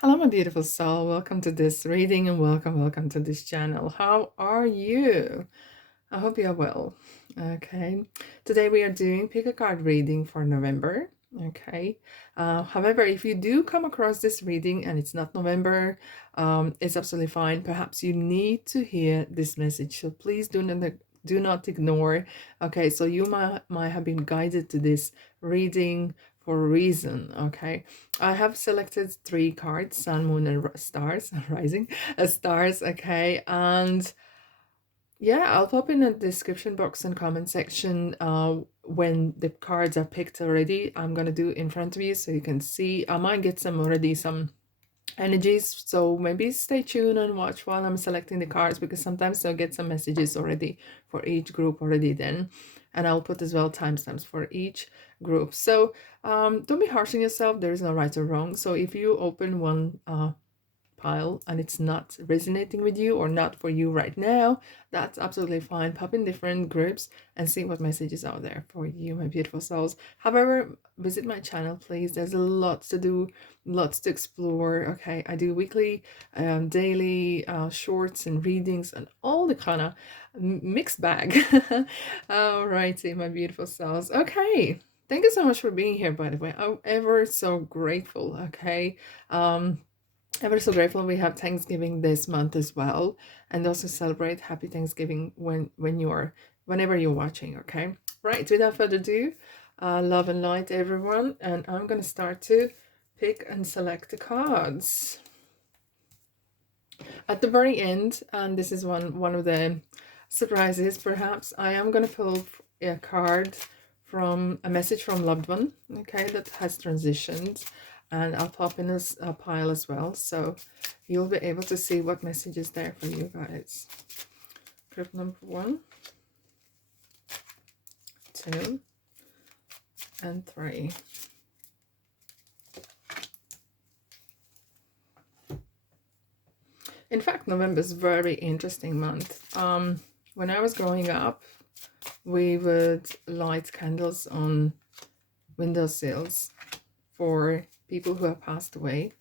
Hello, my beautiful soul. Welcome to this reading and welcome to this channel. How are you? I hope you are well. Okay. Today we are doing pick a card reading for November. Okay. However, if you do come across this reading and it's not November, it's absolutely fine. Perhaps you need to hear this message. So please do not ignore. Okay, so you might have been guided to this reading for a reason. Okay, I have selected 3 cards: sun, moon, and stars. Rising, stars. Okay, and yeah, I'll pop in a description box and comment section when the cards are picked already. I'm gonna do in front of you so you can see. I might get some energies, so maybe stay tuned and watch while I'm selecting the cards, because sometimes I'll get some messages already for each group already then, and I'll put as well timestamps for each group. So don't be harsh on yourself. There is no right or wrong. So if you open one pile and it's not resonating with you or not for you right now, that's absolutely fine. Pop in different groups and see what messages are there for you, my beautiful souls. However, visit my channel, please. There's lots to do, lots to explore. Okay, I do weekly, daily shorts and readings and all the kind of mixed bag. Alrighty, my beautiful souls. Okay, thank you so much for being here, by the way. I'm ever so grateful. Okay, ever so grateful. We have Thanksgiving this month as well, and also celebrate Happy Thanksgiving whenever you're watching. Okay, right, without further ado, love and light everyone, and I'm gonna start to pick and select the cards at the very end. And this is one of the surprises, perhaps. I am gonna pull a card from a message from loved one, okay, that has transitioned, and I'll pop in a pile as well, so you'll be able to see what message is there for you guys. Group number 1, 2, and 3. In fact, November is a very interesting month. When I was growing up, we would light candles on windowsills for people who have passed away.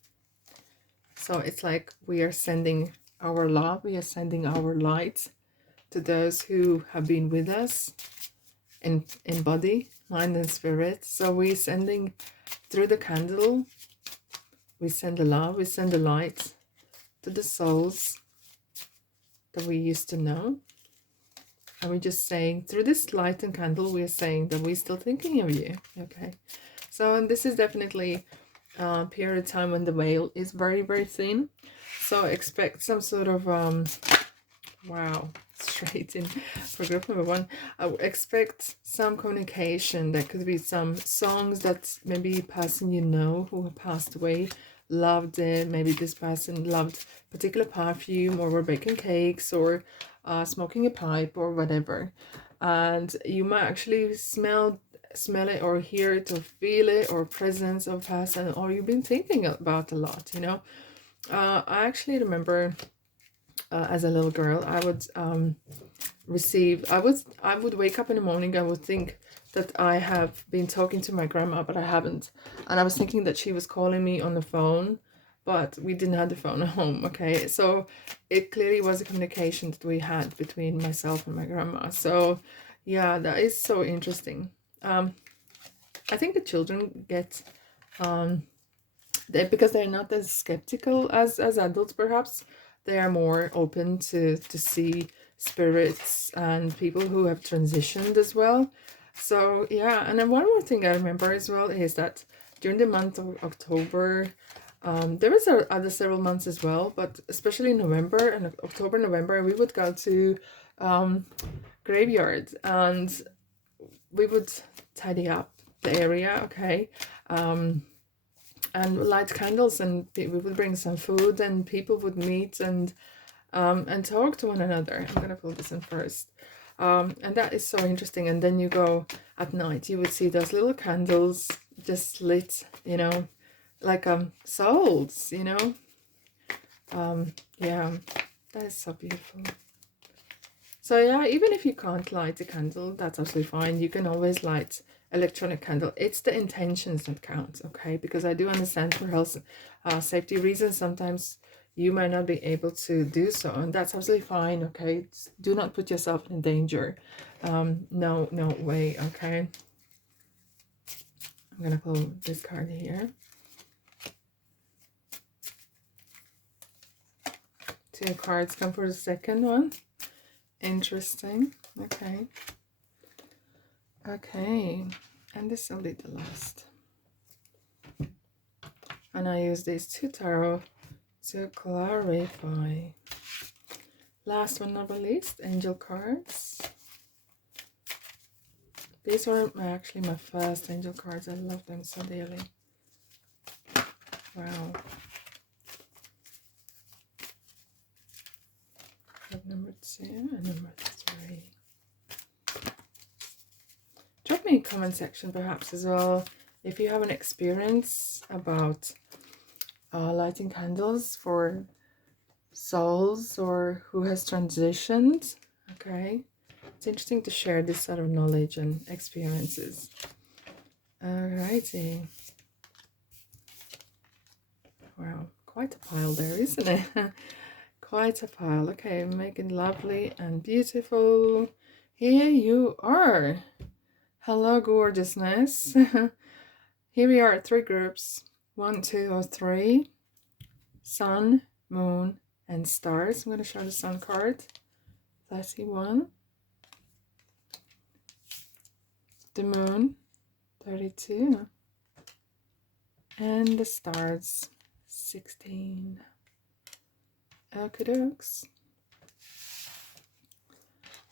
So it's like we are sending our love, we are sending our light to those who have been with us in body, mind, and spirit. So we're sending through the candle, we send the love, we send the light to the souls that we used to know. And we're just saying, through this light and candle, we're saying that we're still thinking of you. Okay, so and this is definitely a period of time when the veil is very, very thin. So expect some sort of wow, straight in for group number 1. I would expect some communication. There could be some songs that maybe a person you know who passed away loved it. Maybe this person loved particular perfume, or were baking cakes, or smoking a pipe, or whatever, and you might actually smell it or hear it or feel it, or presence of person, or you've been thinking about a lot, you know. I actually remember as a little girl, I would I would wake up in the morning, I would think that I have been talking to my grandma, but I haven't, and I was thinking that she was calling me on the phone, but we didn't have the phone at home. Okay, so it clearly was a communication that we had between myself and my grandma. So yeah, that is so interesting. I think the children get because they're not as skeptical as adults, perhaps. They are more open to see spirits and people who have transitioned as well. So yeah, and then one more thing I remember as well is that during the month of October, there was other several months as well, but especially November and October, November, we would go to graveyards, and we would tidy up the area, okay, and light candles, and we would bring some food, and people would meet and talk to one another. I'm gonna pull this in first. And that is so interesting. And then you go at night, you would see those little candles just lit, you know, like souls, you know. Yeah, that is so beautiful. So yeah, even if you can't light a candle, that's absolutely fine. You can always light electronic candle. It's the intentions that count, okay? Because I do understand for health safety reasons sometimes you might not be able to do so, and that's absolutely fine, okay? Do not put yourself in danger. No way, okay? I'm gonna pull this card here. 2 cards come for the second one. Interesting. Okay. Okay. And this will be the last. And I use these 2 tarot to clarify. Last but not least, angel cards. These were actually my first angel cards. I love them so dearly. Wow. Number 2 and number 3. Drop me a comment section perhaps as well if you have an experience about lighting candles for souls or who has transitioned. Okay, it's interesting to share this sort of knowledge and experiences. Alrighty. Wow, quite a pile there, isn't it? Quite a pile. Okay, make it lovely and beautiful. Here you are. Hello, gorgeousness. Here we are, 3 groups. 1, 2, or 3. Sun, moon, and stars. I'm going to show the sun card. 31. The moon, 32. And the stars, 16. Okie dokes.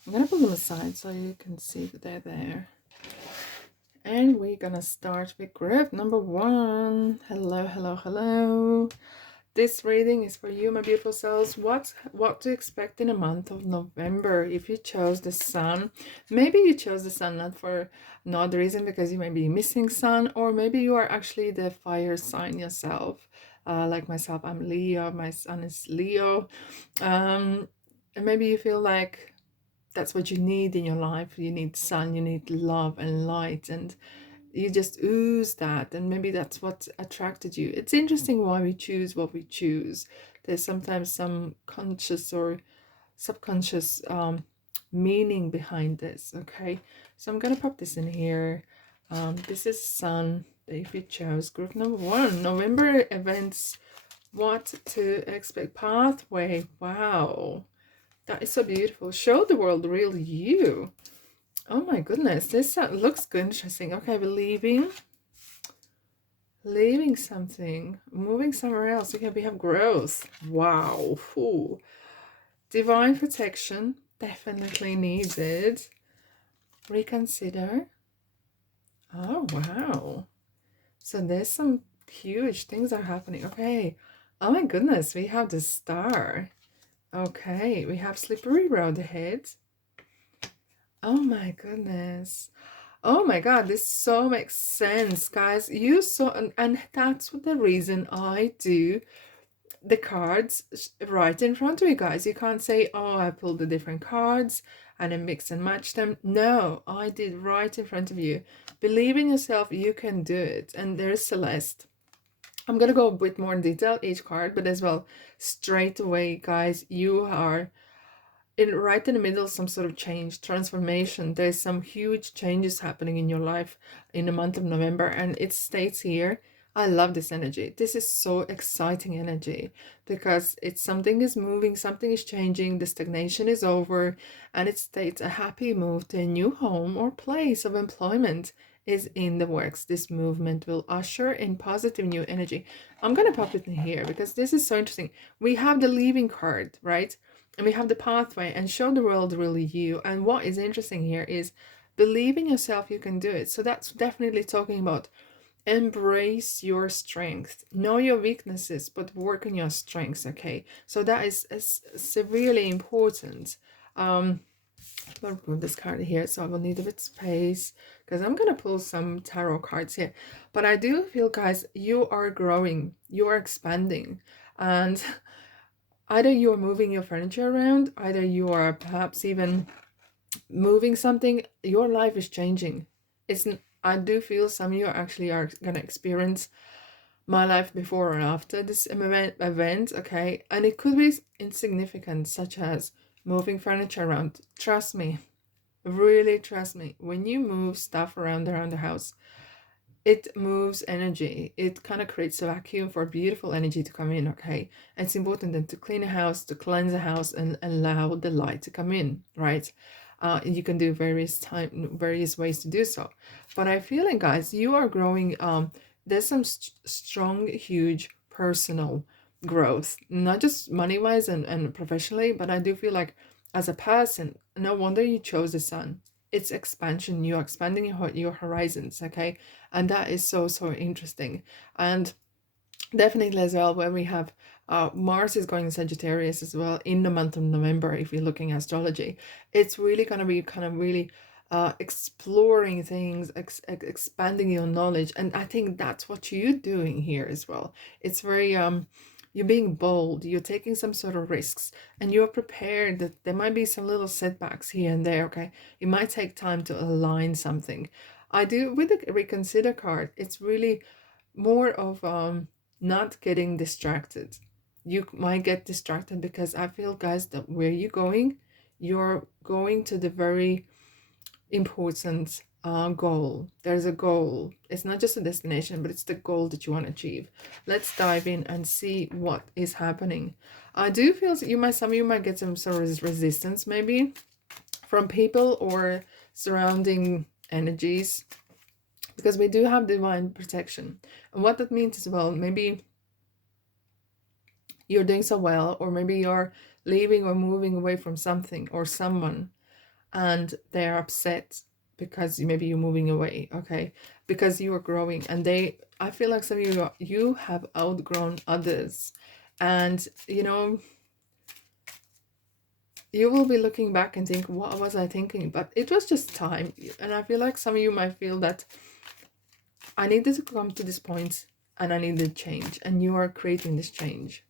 I'm going to pull them aside so you can see that they're there. And we're gonna start with group number 1. Hello, hello, hello. This reading is for you, my beautiful souls. What to expect in a month of November if you chose the sun. Maybe you chose the sun not for no other reason because you may be missing sun, or maybe you are actually the fire sign yourself. Like myself, I'm Leo. My sun is Leo. And maybe you feel like that's what you need in your life. You need sun, you need love and light, and you just ooze that, and maybe that's what attracted you. It's interesting why we choose what we choose. There's sometimes some conscious or subconscious meaning behind this. Okay, so I'm gonna pop this in here. This is sun. If you chose group number 1, November events, what to expect, pathway. Wow, that is so beautiful. Show the world the real you. Oh my goodness, this looks good, interesting. Okay, we're leaving something, moving somewhere else. Okay, we have growth. Wow. Ooh. Divine protection, definitely needed. Reconsider. Oh, wow. So there's some huge things are happening. Okay. Oh my goodness, we have the star. Okay, we have slippery road ahead. Oh my goodness. Oh my god, this so makes sense, guys. You saw, and that's the reason I do the cards right in front of you guys. You can't say, oh, I pulled the different cards and I mix and match them. No, I did right in front of you. Believe in yourself, you can do it. And there's Celeste. I'm gonna go a bit more in detail each card, but as well, straight away, guys, you are right in the middle of some sort of change, transformation. There's some huge changes happening in your life in the month of November, and it states here, I love this energy. This is so exciting energy because it's something is moving, something is changing, the stagnation is over, and it states a happy move to a new home or place of employment is in the works. This movement will usher in positive new energy. I'm gonna pop it in here because this is so interesting. We have the leaving card, right? And we have the pathway and show the world really you. And what is interesting here is believe in yourself, you can do it. So that's definitely talking about embrace your strength, know your weaknesses, but work on your strengths. Okay, so that is severely important. I'll put this card here, so I will need a bit of space because I'm gonna pull some tarot cards here. But I do feel, guys, you are growing, you are expanding, and either you are moving your furniture around, either you are perhaps even moving something. Your life is changing. I do feel some of you actually are gonna experience my life before or after this event, okay? And it could be insignificant, such as moving furniture around. Trust me, really trust me. When you move stuff around the house, it moves energy. It kind of creates a vacuum for beautiful energy to come in, okay? And it's important then to clean a house, to cleanse a house, and allow the light to come in, right? You can do various ways to do so. But I feel like, guys, you are growing. There's some strong, huge personal growth, not just money-wise and professionally, but I do feel like as a person, no wonder you chose the sun. It's expansion. You're expanding your horizons, okay? And that is so, so interesting. And definitely as well, when we have Mars is going in Sagittarius as well in the month of November, if you're looking at astrology, it's really going to be kind of really exploring things, expanding your knowledge. And I think that's what you're doing here as well. It's very you're being bold, you're taking some sort of risks, and you're prepared that there might be some little setbacks here and there, okay? It might take time to align something. I do with the reconsider card, it's really more of not getting distracted. You might get distracted because I feel, guys, that where you're going, you're going to the very important goal. There's a goal. It's not just a destination, but it's the goal that you want to achieve. Let's dive in and see what is happening. I do feel some of you might get some sort of resistance maybe from people or surrounding energies, because we do have divine protection. And what that means is, well, maybe you're doing so well, or maybe you're leaving or moving away from something or someone, and they're upset because maybe you're moving away, okay? Because you are growing, and I feel like some of you have outgrown others, and you will be looking back and think, what was I thinking? But it was just time. And I feel like some of you might feel that I needed to come to this point and I needed change, and you are creating this change.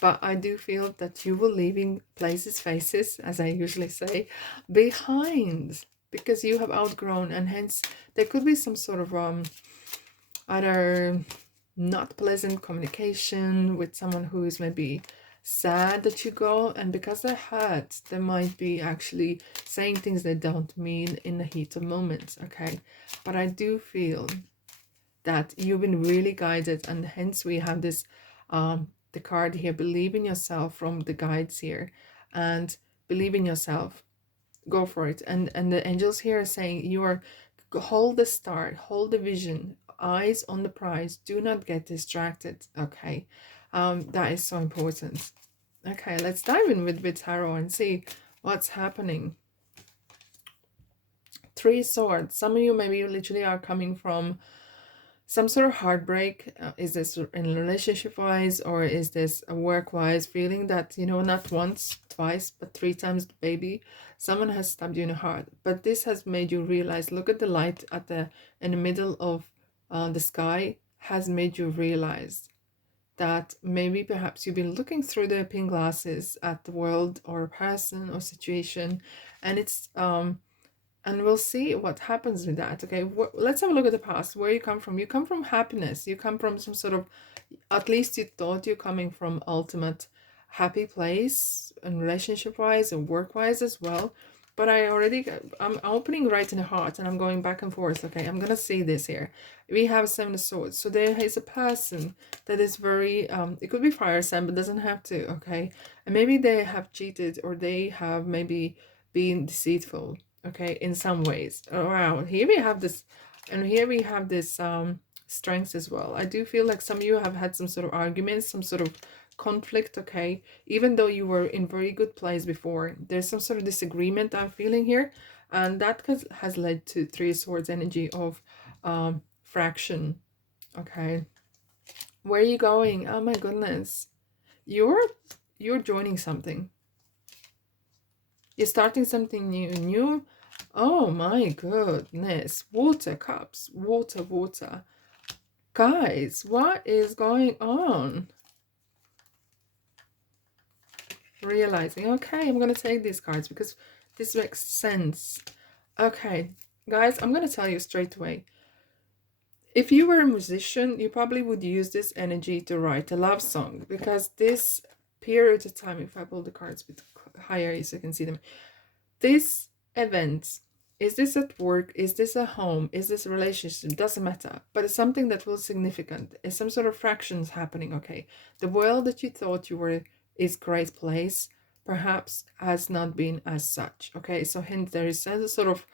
But I do feel that you will leaving places, faces, as I usually say, behind, because you have outgrown, and hence there could be some sort of either not pleasant communication with someone who is maybe sad that you go, and because they're hurt, they might be actually saying things they don't mean in the heat of moments, okay? But I do feel that you've been really guided, and hence we have this the card here, believe in yourself, from the guides here, and believe in yourself, go for it. And the angels here are saying you are, hold the start, hold the vision, eyes on the prize, do not get distracted, okay? That is so important. Okay, let's dive in with tarot and see what's happening. Three Swords. Some of you maybe literally are coming from some sort of heartbreak. Is this in relationship wise, or is this a work wise, feeling that, not once, twice, but three times, baby, someone has stabbed you in the heart. But this has made you realize, look at the light in the middle of the sky, has made you realize that maybe perhaps you've been looking through the pink glasses at the world or a person or situation, and it's and we'll see what happens with that, okay? Let's have a look at the past, where you come from. You come from happiness, you come from some sort of, at least you thought you're coming from ultimate happy place, and relationship wise and work wise as well. But I'm opening right in the heart, and I'm going back and forth, okay? I'm gonna see this here. We have Seven of Swords, so there is a person that is very it could be fire sign, but doesn't have to, okay? And maybe they have cheated, or they have maybe been deceitful, okay, in some ways. Oh, wow, here we have this, and here we have this strengths as well. I do feel like some of you have had some sort of arguments, some sort of conflict, okay? Even though you were in very good place before, there's some sort of disagreement I'm feeling here, and that has led to Three Swords energy of fraction, okay? Where are you going? Oh my goodness, you're joining something. You're starting something new. Oh my goodness. Water cups. Water. Guys, what is going on? Realizing, okay, I'm going to take these cards because this makes sense. Okay, guys, I'm going to tell you straight away. If you were a musician, you probably would use this energy to write a love song, because this period of time, if I pull the cards a bit higher so you can see them, this event, is this at work, is this at home, is this a relationship, doesn't matter, but it's something that will significant. It's some sort of fractions happening. Okay, the world that you thought you were is great place perhaps has not been as such. Okay, so hence there is a sort of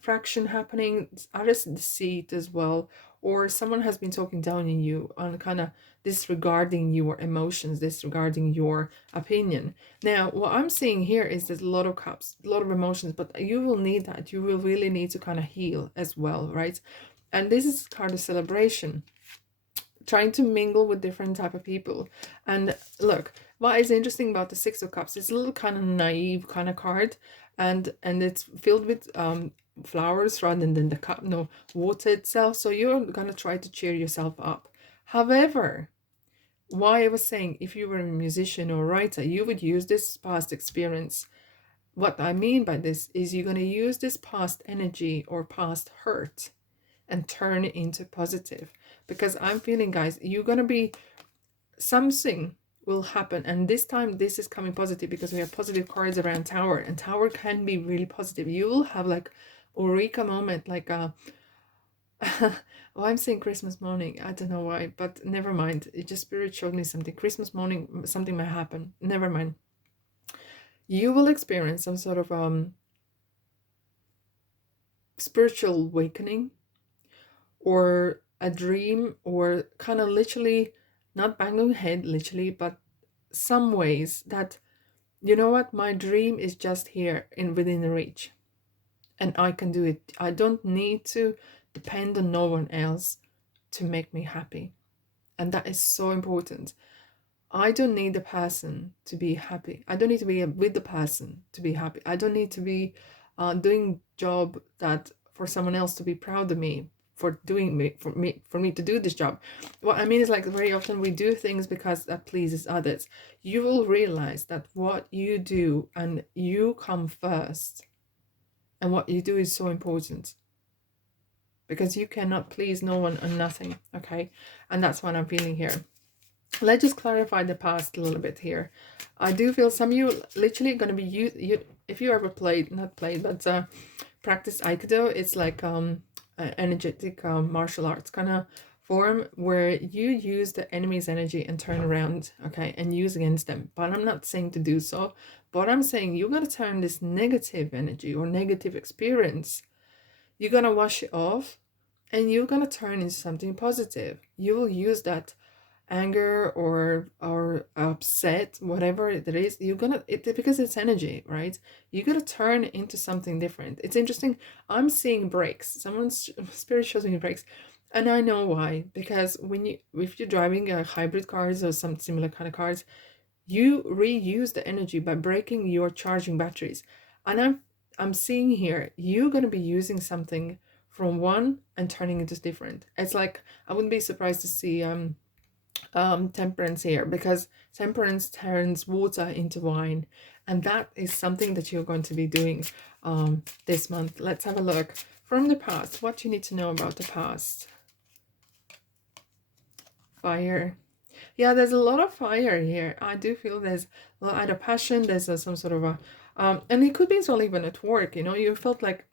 fraction happening, others deceit as well, or someone has been talking down on you and kind of disregarding your emotions, disregarding your opinion. Now, what I'm seeing here is there's a lot of cups, a lot of emotions, but you will need that. You will really need to kind of heal as well, right? And this is kind of celebration, trying to mingle with different type of people. And look, what is interesting about the Six of Cups, it's a little kind of naive kind of card, and it's filled with flowers rather than the cup, no, water itself. So you're gonna try to cheer yourself up. However, why I was saying, if you were a musician or writer, you would use this past experience. What I mean by this is you're going to use this past energy or past hurt and turn it into positive. Because I'm feeling, guys, you're going to be, something will happen. And this time, this is coming positive because we have positive cards around Tower. And Tower can be really positive. You will have like eureka moment, like a well, I'm saying Christmas morning. I don't know why, but never mind. It just spirit showed me something. Christmas morning, something might happen. Never mind. You will experience some sort of spiritual awakening, or a dream, or kind of literally, not bang on head literally, but some ways that, you know what, my dream is just here in within reach, and I can do it. I don't need to depend on no one else to make me happy. And that is so important. I don't need the person to be happy. I don't need to be with the person to be happy. I don't need to be doing job that for someone else to be proud of me for doing me for me to do this job. What I mean is, like, very often we do things because that pleases others. You will realize that what you do and you come first, and what you do is so important, because you cannot please no one and nothing. Okay, and that's what I'm feeling here. Let's just clarify the past a little bit here. I do feel some of you literally going to be you if you ever played, not played, but practice Aikido. It's like energetic martial arts kind of form where you use the enemy's energy and turn around, okay, and use against them. But I'm not saying to do so, but I'm saying you're going to turn this negative energy or negative experience, you're going to wash it off, and you're going to turn into something positive. You will use that anger or upset, whatever it is, you're gonna because it's energy, right? You're gonna turn into something different. It's interesting. I'm seeing breaks. Someone's spirit shows me breaks, and I know why. Because if you're driving a hybrid cars or some similar kind of cars, you reuse the energy by breaking your charging batteries. And I'm seeing here you're gonna be using something from one and turning into different. It's like, I wouldn't be surprised to see temperance here, because temperance turns water into wine, and that is something that you're going to be doing this month. Let's have a look from the past. What you need to know about the past. Fire. Yeah, there's a lot of fire here. I do feel there's a lot of passion. There's some sort of a and it could be as well even at work, you know, you felt like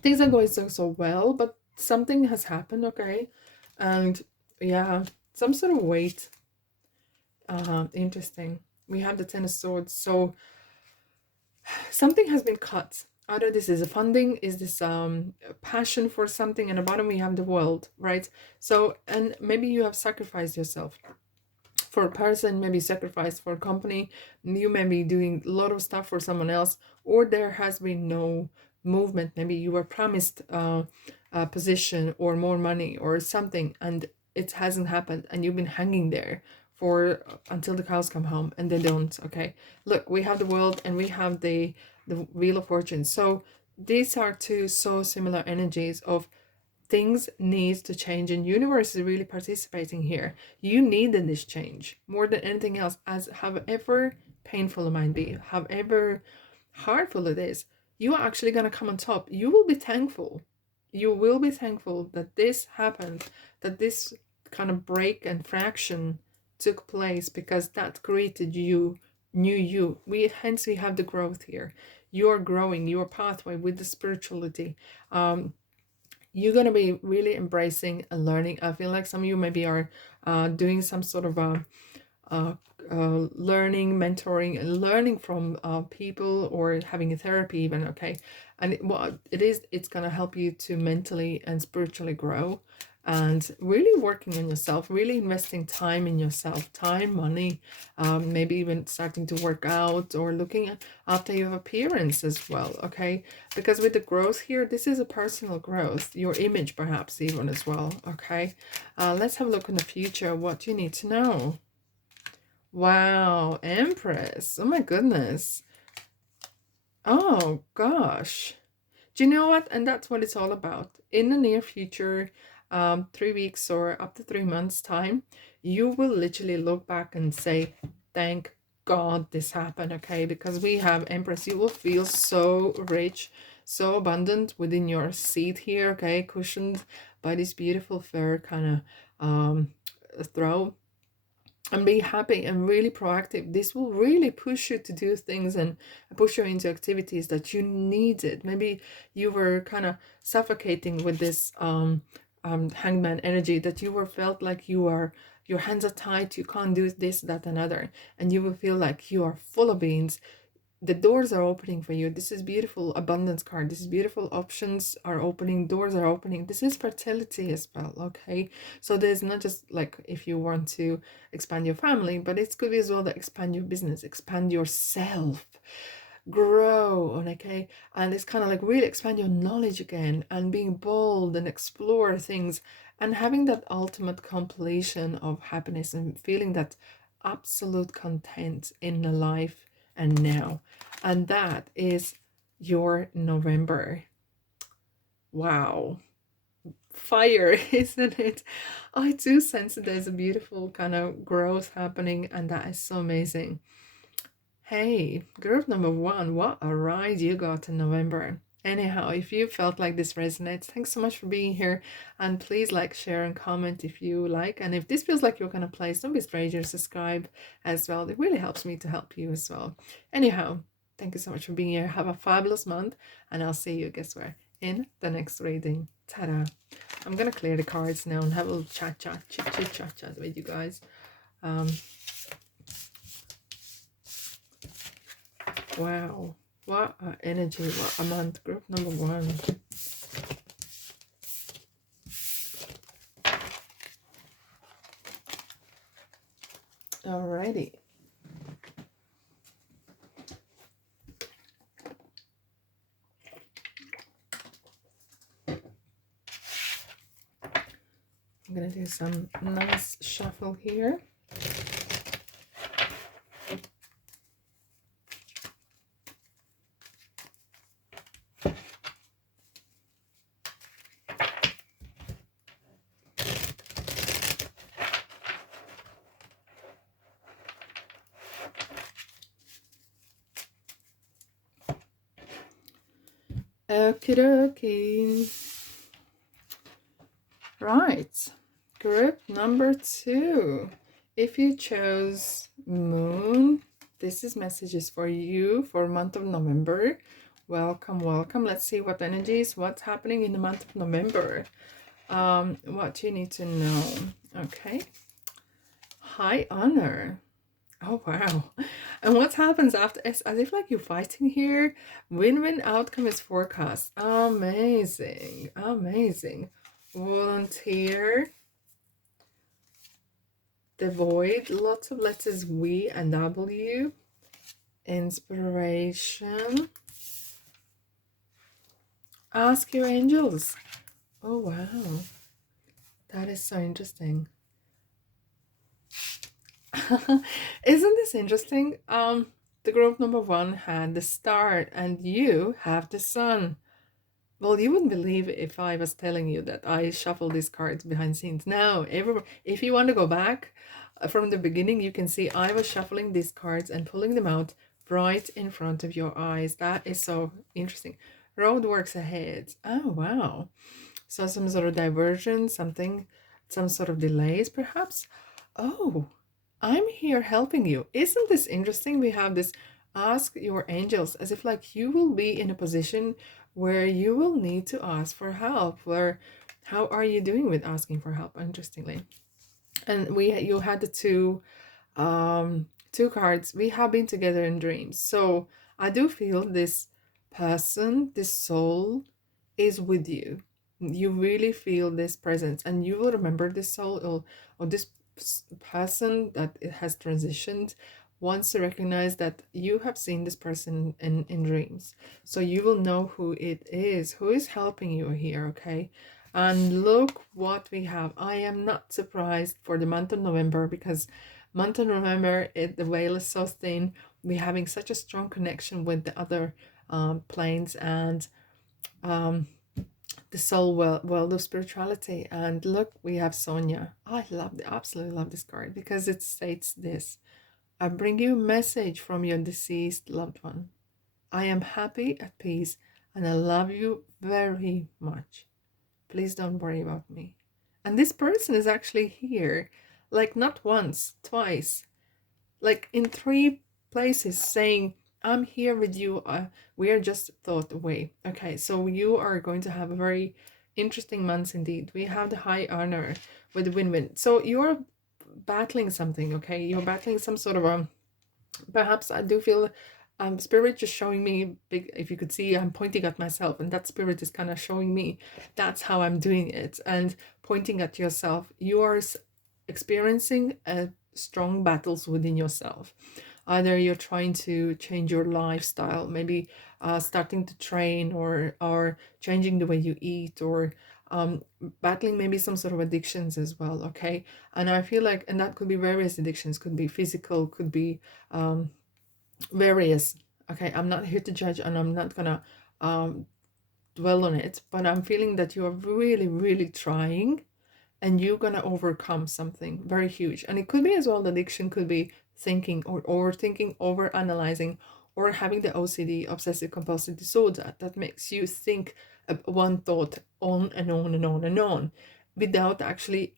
things are going so well, but something has happened, okay, and yeah, some sort of weight. Interesting. We have the Ten of Swords. So something has been cut. Either this is a funding, is this passion for something, and at the bottom we have the world, right? So, and maybe you have sacrificed yourself for a person, maybe sacrificed for a company. You may be doing a lot of stuff for someone else, or there has been no movement. Maybe you were promised a position or more money or something, and it hasn't happened, and you've been hanging there for until the cows come home, and they don't. Okay, look, we have the world and we have the wheel of fortune. So these are two so similar energies of things needs to change, and universe is really participating here. You needed this change more than anything else. As however painful it might be, however hurtful it is, you are actually going to come on top. You will be thankful. You will be thankful that this happened, that this kind of break and fraction took place, because that created you, new you. Hence we have the growth here. You're growing your pathway with the spirituality. You're going to be really embracing and learning. I feel like some of you maybe are doing some sort of uh, learning, mentoring, and learning from people, or having a therapy even, okay? And what it is, it's going to help you to mentally and spiritually grow, and really working on yourself, really investing time in yourself, time, money, maybe even starting to work out, or looking at after your appearance as well, okay? Because with the growth here, this is a personal growth, your image perhaps even as well, okay? Let's have a look in the future, what you need to know. Wow, Empress. Oh my goodness. Oh gosh. Do you know what? And that's what it's all about. In the near future, 3 weeks or up to 3 months time, you will literally look back and say, thank God this happened, okay? Because we have Empress. You will feel so rich, so abundant within your seat here, okay? Cushioned by this beautiful fur kind of throw, and be happy and really proactive. This will really push you to do things and push you into activities that you needed. Maybe you were kind of suffocating with this hangman energy, that you were felt like your hands are tied, you can't do this, that, and other, and you will feel like you are full of beans. The doors are opening for you. This is beautiful abundance card. This is beautiful, options are opening, doors are opening. This is fertility as well, okay? So there's not just like if you want to expand your family, but it could be as well that expand your business, expand yourself, grow, okay? And it's kind of like really expand your knowledge again, and being bold and explore things, and having that ultimate completion of happiness, and feeling that absolute content in the life and now. And that is your November. Wow. Fire, isn't it? I do sense that there's a beautiful kind of growth happening, and that is so amazing. Hey, group number one, what a ride you got in November. Anyhow, if you felt like this resonates, thanks so much for being here. And please like, share, and comment if you like. And if this feels like your kind of place, don't be stranger, subscribe as well. It really helps me to help you as well. Anyhow, thank you so much for being here. Have a fabulous month. And I'll see you, guess where? In the next reading. Ta-da. I'm going to clear the cards now and have a little chat with you guys. Wow, what a energy, what a month. Group number one. Alrighty. I'm gonna do some nice shuffle here. Okie dokie. Right, group number two. If you chose Moon, this is messages for you for month of November. Welcome, welcome. Let's see what energies, what's happening in the month of November. What you need to know. Okay. High honor. Oh, wow. And what happens after? It's as if like you're fighting here. Win-win outcome is forecast. Amazing. Amazing. Volunteer. The void. Lots of letters W and W. Inspiration. Ask your angels. Oh, wow. That is so interesting. Isn't this interesting? The group number one had the star, and you have the sun. Well, you wouldn't believe if I was telling you that I shuffle these cards behind scenes. Now, if you want to go back from the beginning, you can see I was shuffling these cards and pulling them out right in front of your eyes. That is so interesting. Road works ahead. Oh, wow. So some sort of diversion, something, some sort of delays, perhaps. Oh, I'm here helping you. Isn't this interesting? We have this ask your angels, as if like you will be in a position where you will need to ask for help. Where, how are you doing with asking for help? Interestingly, and you had the two cards. We have been together in dreams, so I do feel this person, this soul, is with you. You really feel this presence, and you will remember this soul, or this person that it has transitioned wants to recognize that you have seen this person in dreams, so you will know who it is, who is helping you here. Okay, and look what we have. I am not surprised for the month of November, because month of November, the veil is so thin. We're having such a strong connection with the other planes, and um, the soul world of spirituality. And look, we have Sonia. I absolutely love this card, because it states this: I bring you a message from your deceased loved one. I am happy, at peace, and I love you very much. Please don't worry about me. And this person is actually here, like not once, twice, like in three places, saying, I'm here with you. We are just thought away. Okay, so you are going to have a very interesting month indeed. We have the high honor with the win-win. So you're battling something, okay? You're battling some sort of a, perhaps I do feel spirit just showing me big. If you could see, I'm pointing at myself, and that spirit is kind of showing me that's how I'm doing it, and pointing at yourself. You are experiencing strong battles within yourself. Either you're trying to change your lifestyle, maybe starting to train, or changing the way you eat, or battling maybe some sort of addictions as well. Okay, and I feel like, and that could be various addictions, could be physical, could be various. Okay, I'm not here to judge, and I'm not gonna um dwell on it, but I'm feeling that you are really, really trying, and you're gonna overcome something very huge. And it could be as well, the addiction could be thinking, or overthinking, over analyzing, or having the OCD, obsessive compulsive disorder, that makes you think one thought on and on and on and on, without actually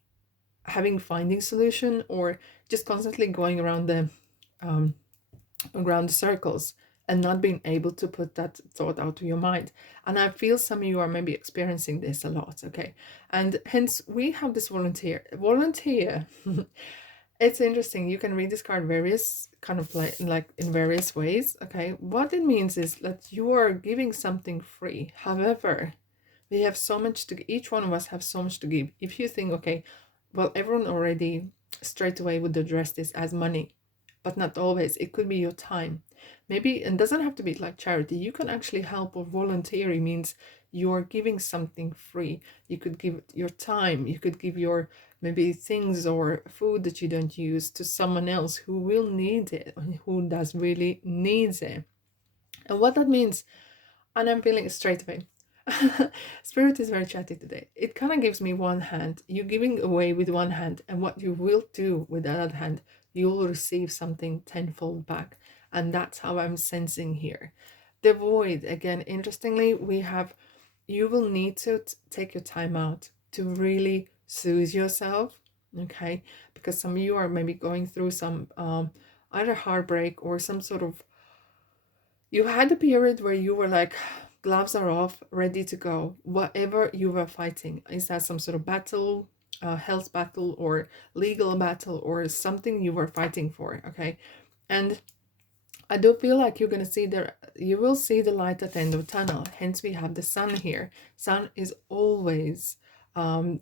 finding solution, or just constantly going around um circles, and not being able to put that thought out of your mind. And I feel some of you are maybe experiencing this a lot. Okay, and hence we have this volunteer. It's interesting, you can read this card various kind of like in various ways. Okay, what it means is that you are giving something free. However, we have so much to, each one of us have so much to give. If you think, okay, well, everyone already straight away would address this as money, but not always. It could be your time. Maybe, and doesn't have to be like charity. You can actually help, or volunteering means you're giving something free. You could give your time, you could give your maybe things or food that you don't use to someone else who will need it, who does really needs it. And what that means, and I'm feeling it straight away. Spirit is very chatty today. It kind of gives me one hand. You're giving away with one hand, and what you will do with the other hand, you'll receive something tenfold back. And that's how I'm sensing here. The void, again, interestingly, we have, you will need to take your time out to really soothe yourself. Okay, because some of you are maybe going through some either heartbreak, or some sort of, you had a period where you were like, gloves are off, ready to go. Whatever you were fighting, is that some sort of battle, health battle, or legal battle, or something you were fighting for? Okay, and I do feel like you're gonna see you will see the light at the end of the tunnel. Hence, we have the sun here. Sun is always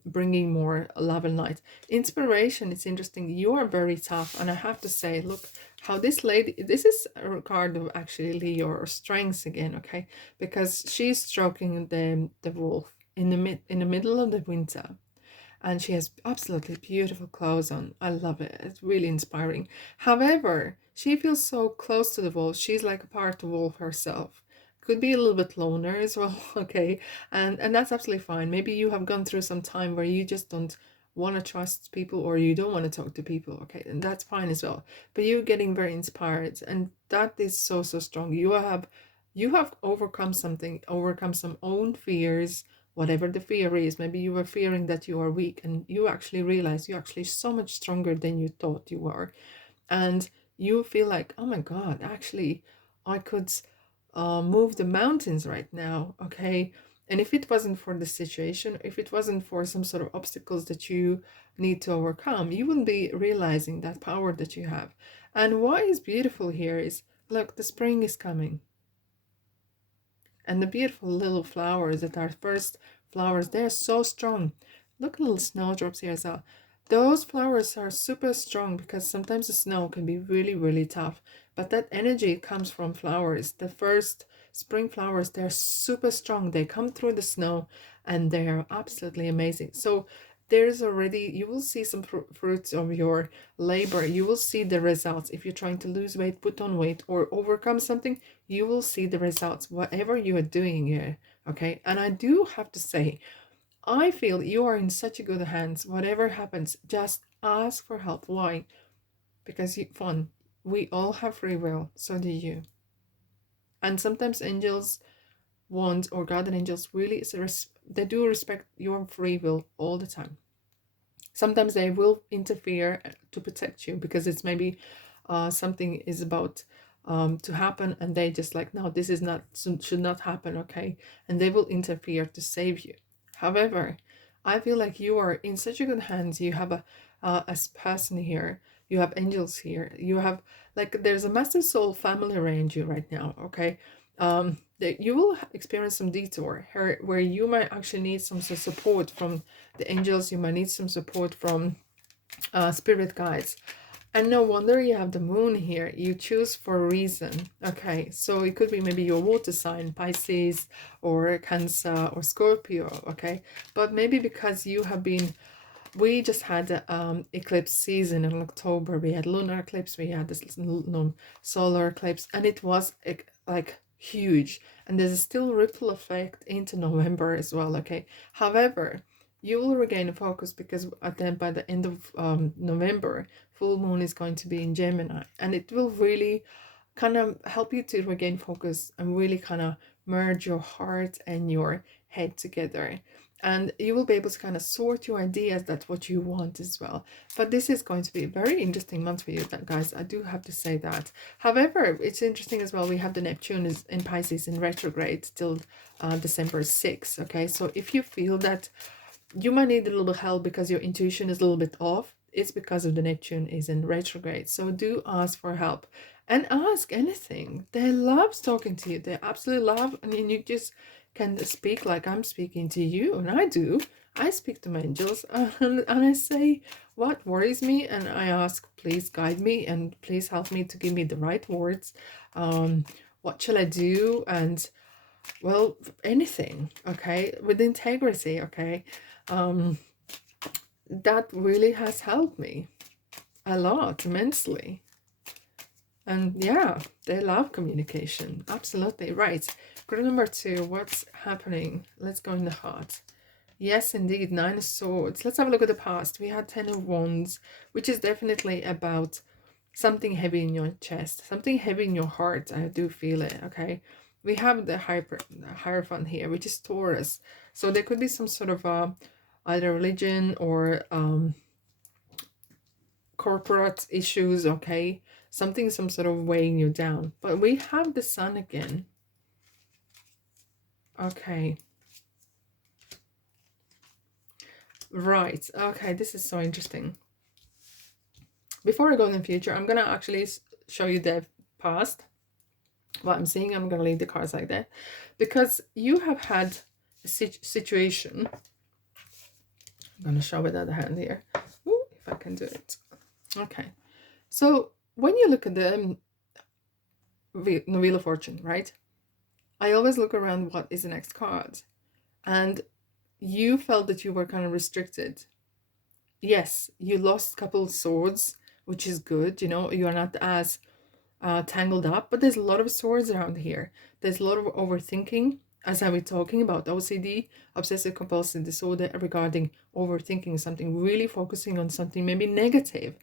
bringing more love and light. Inspiration. It's interesting. You are very tough, and I have to say, look how this lady. This is a card of actually your strengths again. Okay, because she's stroking the wolf in the middle of the winter, and she has absolutely beautiful clothes on. I love it. It's really inspiring. However, she feels so close to the wolf. She's like a part of the wolf herself. Could be a little bit loner as well, okay? And that's absolutely fine. Maybe you have gone through some time where you just don't want to trust people or you don't want to talk to people, okay, and that's fine as well. But you're getting very inspired, and that is so strong. You have overcome something, overcome some own fears, whatever the fear is. Maybe you were fearing that you are weak, and you actually realize you're actually so much stronger than you thought you were. And you feel like, oh my God, actually, I could move the mountains right now, okay? And if it wasn't for the situation, if it wasn't for some sort of obstacles that you need to overcome, you wouldn't be realizing that power that you have. And what is beautiful here is, look, the spring is coming. And the beautiful little flowers that are first flowers, they're so strong. Look at little snowdrops here as well. Those flowers are super strong because sometimes the snow can be really, really tough. But that energy comes from flowers. The first spring flowers, they're super strong. They come through the snow and they are absolutely amazing. So there's already, you will see some fruits of your labor. You will see the results. If you're trying to lose weight, put on weight, or overcome something, you will see the results, whatever you are doing here. Okay. And I do have to say, I feel you are in such a good hands. Whatever happens, just ask for help. Why? Because we all have free will. So do you. And sometimes angels want, or guardian angels really, they do respect your free will all the time. Sometimes they will interfere to protect you because it's maybe something is about to happen, and they just like, no, this is not, should not happen, okay, and they will interfere to save you. However, I feel like you are in such a good hands. You have a person here, you have angels here, you have, like, there's a massive soul family around you right now, okay. That you will experience some detour here where you might actually need some support from the angels. You might need some support from spirit guides. And no wonder you have the moon here. You choose for a reason. Okay, so it could be maybe your water sign, Pisces or Cancer or Scorpio, okay? But maybe because you have been, we just had eclipse season in October. We had lunar eclipse, we had this solar eclipse, and it was like huge. And there's still ripple effect into November as well, okay? However, you will regain focus because by the end of November, full moon is going to be in Gemini, and it will really kind of help you to regain focus and really kind of merge your heart and your head together. And you will be able to kind of sort your ideas. That's what you want as well. But this is going to be a very interesting month for you, guys. I do have to say that. However, it's interesting as well. We have the Neptune is in Pisces in retrograde till December 6th. Okay, so if you feel that you might need a little help because your intuition is a little bit off, it's because of the Neptune is in retrograde. So do ask for help and ask anything. They love talking to you. They absolutely love. I mean, you just can speak like I'm speaking to you, and I do. I speak to my angels and I say what worries me, and I ask, please guide me and please help me to give me the right words. What shall I do? And well, anything, okay, with integrity, okay. That really has helped me a lot, immensely. And yeah, they love communication. Absolutely right. Group number 2, what's happening? Let's go in the heart. Yes, indeed, 9 of Swords. Let's have a look at the past. We had 10 of Wands, which is definitely about something heavy in your chest, something heavy in your heart. I do feel it, okay? We have the Hierophant here, which is Taurus. So there could be some sort of either religion or corporate issues, okay? Something, some sort of weighing you down. But we have the Sun again. Okay. Right. Okay, this is so interesting. Before I go in the future, I'm going to actually show you the past. What I'm seeing, I'm going to leave the cards like that. Because you have had a situation. I'm going to show with the other hand here. Ooh, if I can do it. Okay. So when you look at the Wheel of Fortune, right? I always look around what is the next card. And you felt that you were kind of restricted. Yes, you lost a couple of swords, which is good. You know, you are not as tangled up, but there's a lot of swords around here. There's a lot of overthinking. As I was talking about OCD, obsessive compulsive disorder, regarding overthinking something, really focusing on something maybe negative.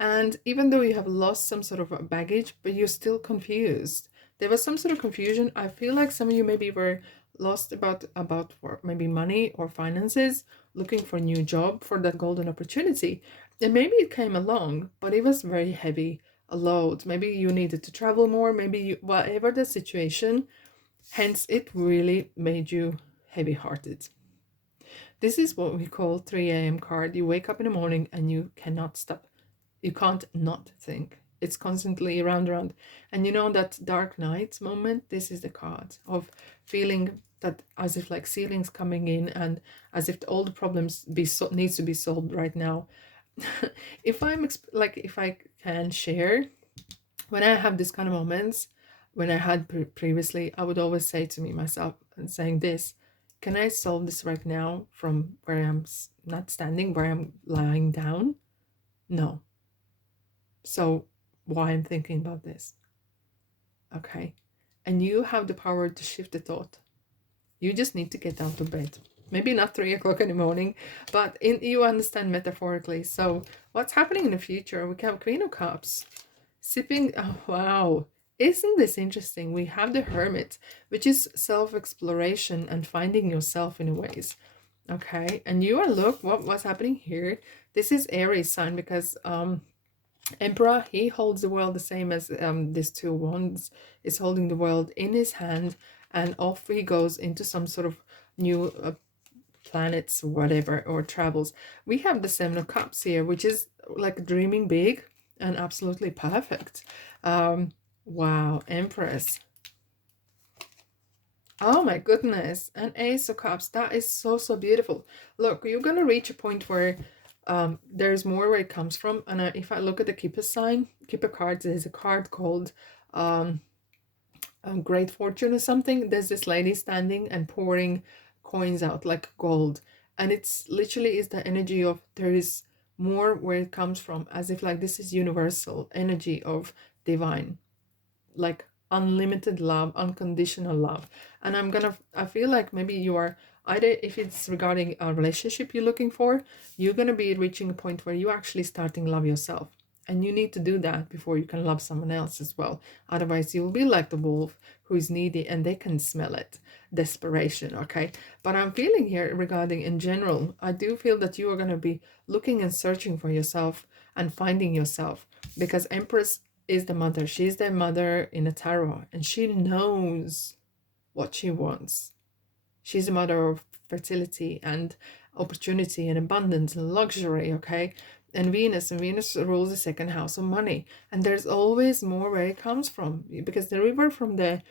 And even though you have lost some sort of baggage, but you're still confused. There was some sort of confusion. I feel like some of you maybe were lost about maybe money or finances, looking for a new job, for that golden opportunity. And maybe it came along, but it was very heavy, a load. Maybe you needed to travel more, maybe you, whatever the situation, hence it really made you heavy hearted. This is what we call 3 a.m. card. You wake up in the morning and you cannot stop. You can't not think. It's constantly around. And you know that dark night moment, this is the card of feeling that as if like ceilings coming in, and as if all the problems needs to be solved right now. If if I can share, when I have this kind of moments, when I had previously, I would always say to me myself and saying this, can I solve this right now from where I'm not standing, where I'm lying down? No. So why I'm thinking about this? Okay. And you have the power to shift the thought. You just need to get out of bed. Maybe not 3 o'clock in the morning, but you understand metaphorically. So what's happening in the future? We have Queen of Cups. Sipping, oh wow, isn't this interesting? We have the Hermit, which is self-exploration and finding yourself in a ways. Okay, and you are, look what's happening here. This is Aries sign, because Emperor, he holds the world the same as these two wands is holding the world in his hand, and off he goes into some sort of new planets, whatever, or travels. We have the Seven of Cups here, which is like dreaming big and absolutely perfect. Wow, Empress. Oh my goodness, an Ace of Cups. That is so beautiful. Look, you're gonna reach a point where there's more where it comes from. And if I look at the Keeper sign, Keeper cards, there's a card called Great Fortune or something. There's this lady standing and pouring coins out like gold, and it's literally is the energy of there is more where it comes from, as if like this is universal energy of divine, like unlimited love, unconditional love. And I feel like maybe you are either, if it's regarding a relationship you're looking for, you're gonna be reaching a point where you actually starting love yourself. And you need to do that before you can love someone else as well. Otherwise, you'll be like the wolf who is needy and they can smell it. Desperation, okay? But I'm feeling here regarding in general, I do feel that you are going to be looking and searching for yourself and finding yourself, because Empress is the mother. She's the mother in a tarot, and she knows what she wants. She's a mother of fertility and opportunity and abundance and luxury, okay? And Venus rules the second house of money. And there's always more where it comes from, because the river from the,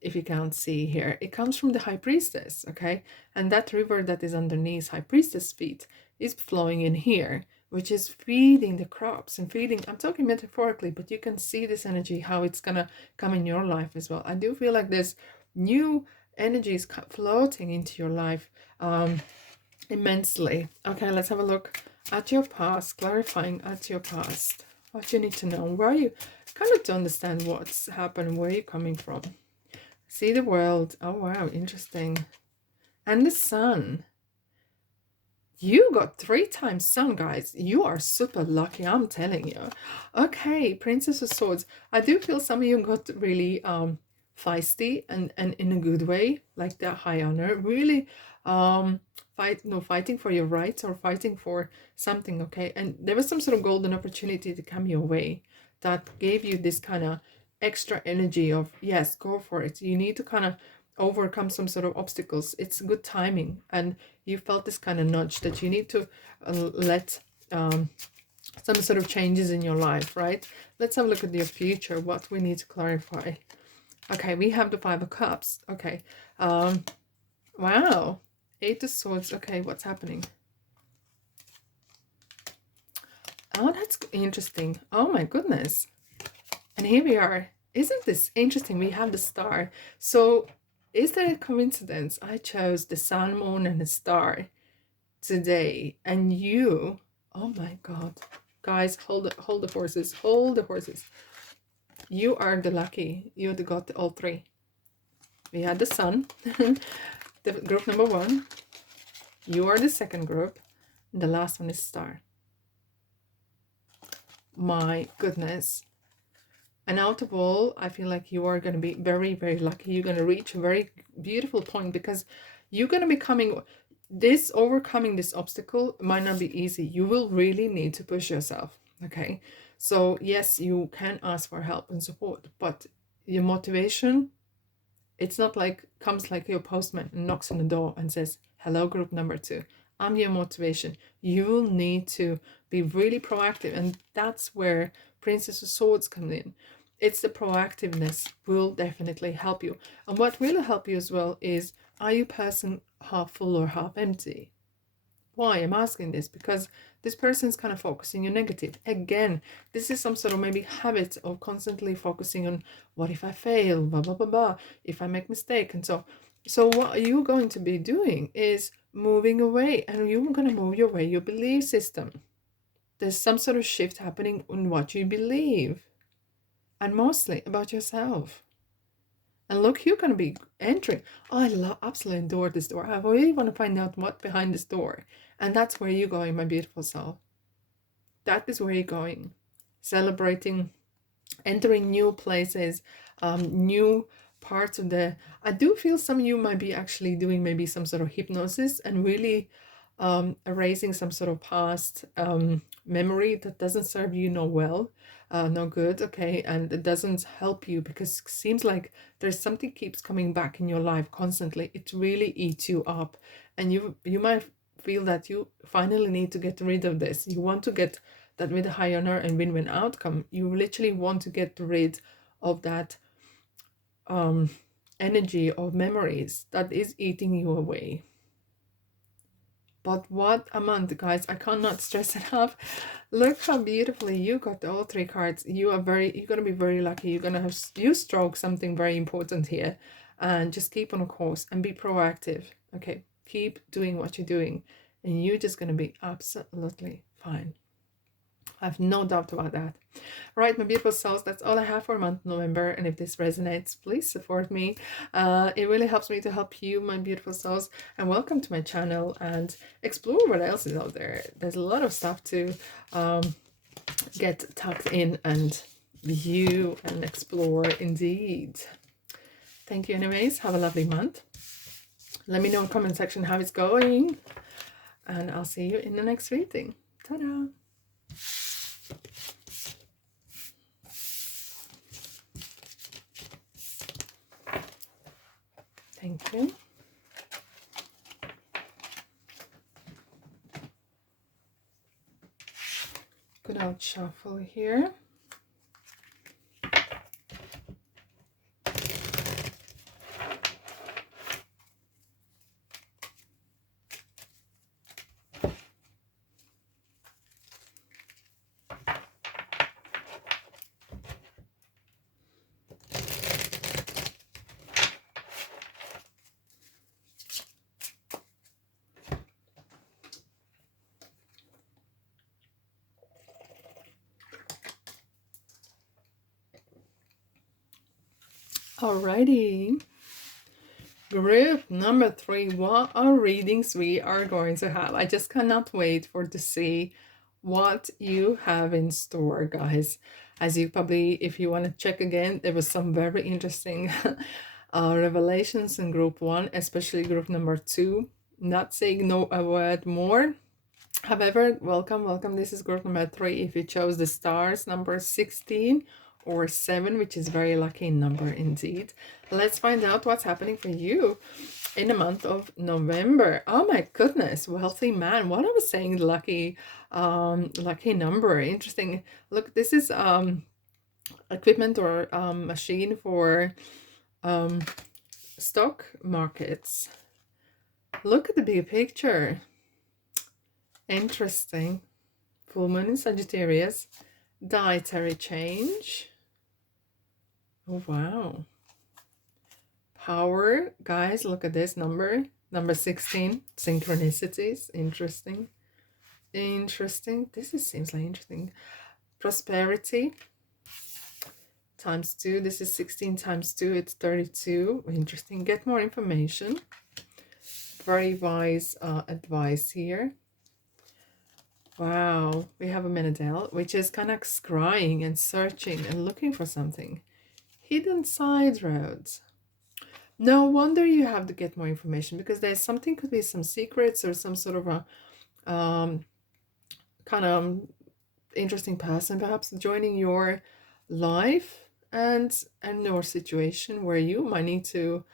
if you can't see here, it comes from the High Priestess, okay? And that river that is underneath High Priestess feet is flowing in here, which is feeding the crops and feeding, I'm talking metaphorically, but you can see this energy, how it's gonna come in your life as well. I do feel like there's new energies floating into your life immensely. Okay, let's have a look at your past, clarifying at your past. What you need to know, where you kind of to understand what's happened, where you're coming from. See the world. Oh, wow, interesting. And the sun. You got 3 times sun, guys. You are super lucky, I'm telling you. Okay, Princess of Swords. I do feel some of you got really feisty and in a good way, like that high honor. Really fighting for your rights or fighting for something, okay? And there was some sort of golden opportunity to come your way that gave you this kind of extra energy of, yes, go for it. You need to kind of overcome some sort of obstacles. It's good timing, and you felt this kind of nudge that you need to let some sort of changes in your life, right? Let's have a look at your future, what we need to clarify. Okay, we have the 5 of Cups. Okay, wow, 8 of Swords. Okay, what's happening? Oh, that's interesting. Oh my goodness. And here we are. Isn't this interesting? We have the star. So is there a coincidence I chose the sun, moon, and the star today? And you, oh my God, guys, hold the horses, hold the horses. You are the lucky. You got all 3. We had the sun, the group number 1. You are the second group. And the last one is star. My goodness. And out of all, I feel like you are going to be very, very lucky. You're going to reach a very beautiful point, because you're going to be overcoming this obstacle might not be easy. You will really need to push yourself. Okay. So yes, you can ask for help and support, but your motivation, it's not like comes like your postman and knocks on the door and says, hello, group number 2. I'm your motivation. You will need to be really proactive. And that's where Princess of Swords come in. It's the proactiveness will definitely help you. And what will help you as well is, are you person half full or half empty? Why I'm asking this? Because this person is kind of focusing on negative. Again, this is some sort of maybe habit of constantly focusing on, what if I fail, blah, blah, blah, blah, if I make mistake. And so what you're going to be doing is moving away, and you're going to move your way, your belief system. There's some sort of shift happening in what you believe, and mostly about yourself. And look, you're going to be entering. Oh, I absolutely adore this door. I really want to find out what's behind this door. And that's where you're going, my beautiful soul. That is where you're going. Celebrating, entering new places, new parts of the... I do feel some of you might be actually doing maybe some sort of hypnosis and really erasing some sort of past memory that doesn't serve you no good, okay, and it doesn't help you, because it seems like there's something keeps coming back in your life constantly. It really eats you up, and you might feel that you finally need to get rid of this. You want to get that with a high honor and win-win outcome. You literally want to get rid of that energy of memories that is eating you away. But what a month, guys. I cannot stress it enough. Look how beautifully you got all 3 cards. You're going to be very lucky. You're going to have, you stroke something very important here. And just keep on a course and be proactive. Okay, keep doing what you're doing. And you're just going to be absolutely fine. I have no doubt about that. Right, my beautiful souls, that's all I have for month November. And if this resonates, please support me. It really helps me to help you, my beautiful souls. And welcome to my channel, and explore what else is out there. There's a lot of stuff to get tucked in and view and explore indeed. Thank you anyways. Have a lovely month. Let me know in the comment section how it's going. And I'll see you in the next reading. Ta-da! Thank you. Good old shuffle here. Alrighty, group number 3, what are readings we are going to have? I just cannot wait to see what you have in store, guys. As you probably, if you want to check again, there was some very interesting revelations in group 1, especially group number 2. Not saying no a word more. However, welcome. This is group number 3. If you chose the stars, number 16 or 7, which is very lucky number indeed. Let's find out what's happening for you in the month of November. Oh my goodness, wealthy man. What I was saying, lucky number. Interesting. Look, this is equipment or machine for stock markets. Look at the big picture. Interesting. Full moon in Sagittarius. Dietary change. Oh, wow. Power. Guys, look at this number. Number 16. Synchronicities. Interesting. This seems like interesting. Prosperity. times 2. This is 16 times 2. It's 32. Interesting. Get more information. Very wise advice here. Wow. We have a Menadel, which is kind of scrying and searching and looking for something. Hidden side roads. No wonder you have to get more information, because there's something, could be some secrets or some sort of a kind of interesting person perhaps joining your life and your situation, where you might need to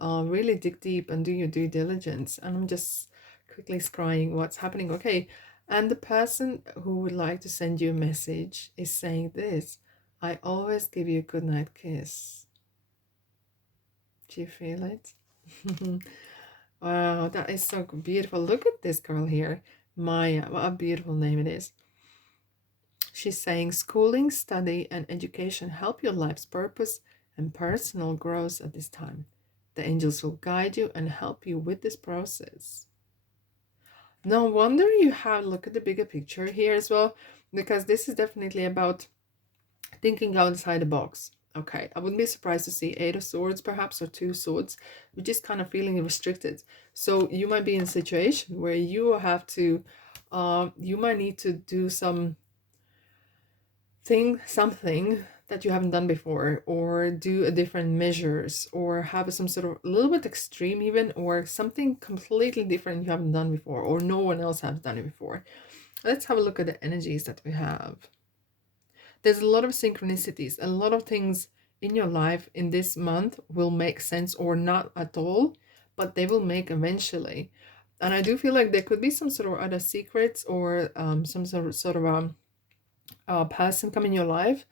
really dig deep and do your due diligence. And I'm just quickly scrying what's happening. Okay, and the person who would like to send you a message is saying this: I always give you a good night kiss. Do you feel it? Wow, that is so beautiful. Look at this girl here, Maya. What a beautiful name it is. She's saying schooling, study, and education help your life's purpose and personal growth at this time. The angels will guide you and help you with this process. No wonder you have, look at the bigger picture here as well, because this is definitely about thinking outside the box. Okay, I wouldn't be surprised to see 8 of Swords perhaps, or 2 Swords, which is kind of feeling restricted. So you might be in a situation where you have to, you might need to do something that you haven't done before, or do a different measures, or have some sort of a little bit extreme even, or something completely different you haven't done before, or no one else has done it before. Let's have a look at the energies that we have. There's a lot of synchronicities. A lot of things in your life in this month will make sense, or not at all, but they will make eventually. And I do feel like there could be some sort of other secrets, or some sort of person come in your life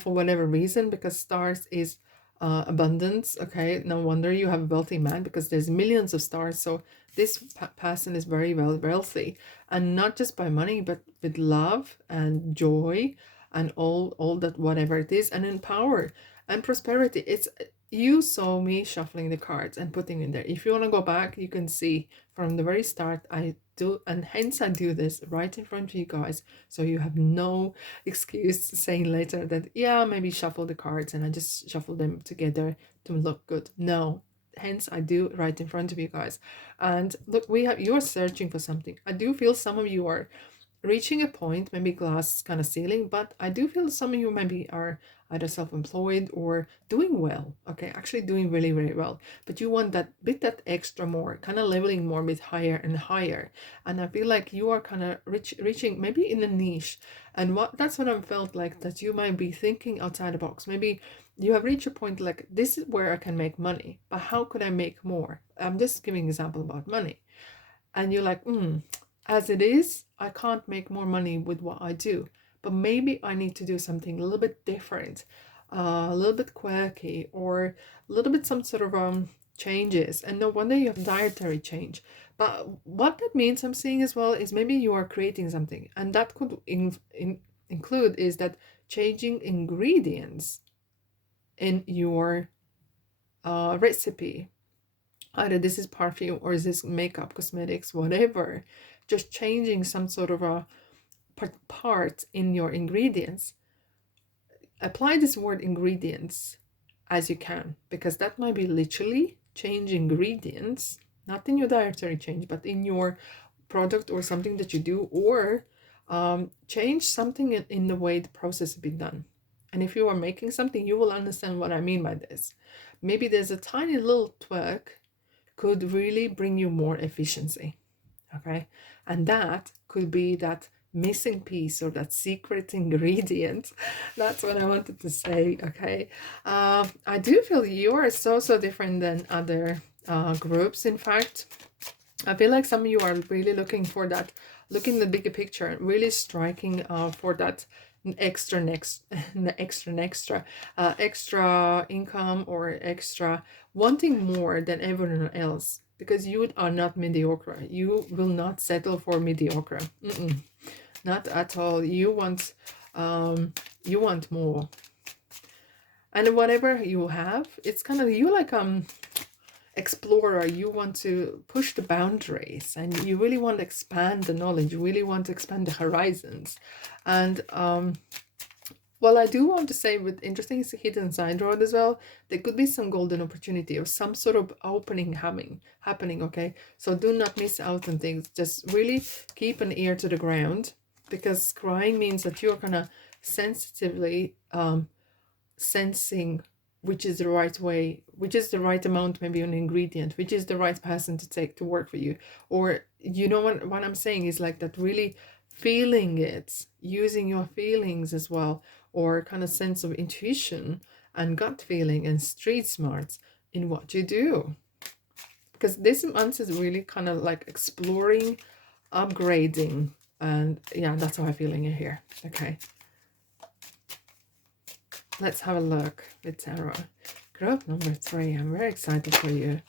for whatever reason, because stars is abundance. Okay, no wonder you have a wealthy man, because there's millions of stars. So this person is very wealthy, and not just by money, but with love and joy and all that, whatever it is, and in power and prosperity. It's, you saw me shuffling the cards and putting in there. If you want to go back, you can see from the very start I do, and hence I do this right in front of you guys, so you have no excuse saying later that, yeah, maybe shuffle the cards and I just shuffle them together to look good. No, hence I do right in front of you guys. And look, you're searching for something. I do feel some of you are reaching a point, maybe glass kind of ceiling, but I do feel some of you maybe are either self-employed or doing well. Okay, actually doing really, really well, but you want that bit, that extra more, kind of leveling more, bit higher and higher. And I feel like you are kind of reaching maybe in a niche, and that's what I felt like, that you might be thinking outside the box. Maybe you have reached a point like, this is where I can make money, but how could I make more? I'm just giving an example about money. And you're like, as it is, I can't make more money with what I do, but maybe I need to do something a little bit different, a little bit quirky, or a little bit some sort of changes. And no wonder you have dietary change. But what that means, I'm seeing as well, is maybe you are creating something, and that could include is that changing ingredients in your recipe. Either this is perfume, or is this makeup, cosmetics, whatever. Just changing some sort of a part in your ingredients. Apply this word ingredients as you can, because that might be literally change ingredients, not in your dietary change, but in your product or something that you do, or change something in the way the process has been done. And if you are making something, you will understand what I mean by this. Maybe there's a tiny little twerk could really bring you more efficiency. Okay, and that could be that missing piece, or that secret ingredient. That's what I wanted to say. Okay, I do feel you are so different than other groups. In fact, I feel like some of you are really looking for that, looking the bigger picture, really striking for that extra income, or extra wanting more than everyone else, because you are not mediocre. You will not settle for mediocre. Not at all. You want more, and whatever you have, it's kind of, you like explorer. You want to push the boundaries, and you really want to expand the knowledge. You really want to expand the horizons, and Well, I do want to say with interesting hidden side road as well, there could be some golden opportunity or some sort of opening happening, okay? So do not miss out on things. Just really keep an ear to the ground, because crying means that you're gonna sensitively sensing which is the right way, which is the right amount, maybe an ingredient, which is the right person to take to work for you. Or you know what I'm saying is like that, really feeling it, using your feelings as well, or kind of sense of intuition and gut feeling and street smarts in what you do. Because this month is really kind of like exploring, upgrading, and yeah, that's how I'm feeling it here. Okay. Let's have a look with tarot. Group number 3. I'm very excited for you.